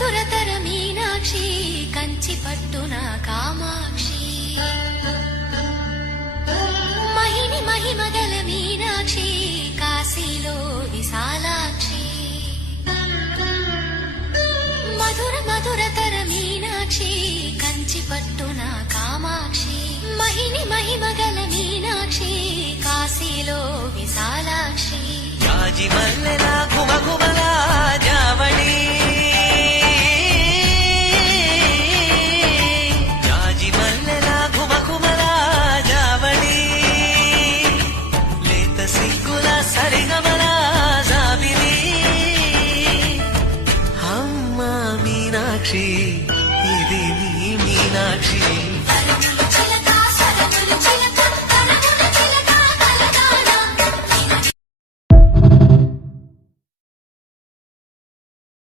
మధురతర మీనాక్షి కంచి పట్టున కామాక్షి మహిని మహిమగల మీనాక్షి కాశీలో విశాలాక్షి మధుర మధురతర మీనాక్షి కంచి పట్టున కామాక్షి మహిని మహిమగల మీనాక్షి కాశీలో విశాలాక్షి జాజి మల్లెలా ఘుమఘుమలా జావళి జాజి మల్లెలా ఘుమఘుమలా జావళి లేత సిగ్గుల సరిగమల జాబిలి అమ్మా మీనాక్షి ఇది నీ మీనాక్షి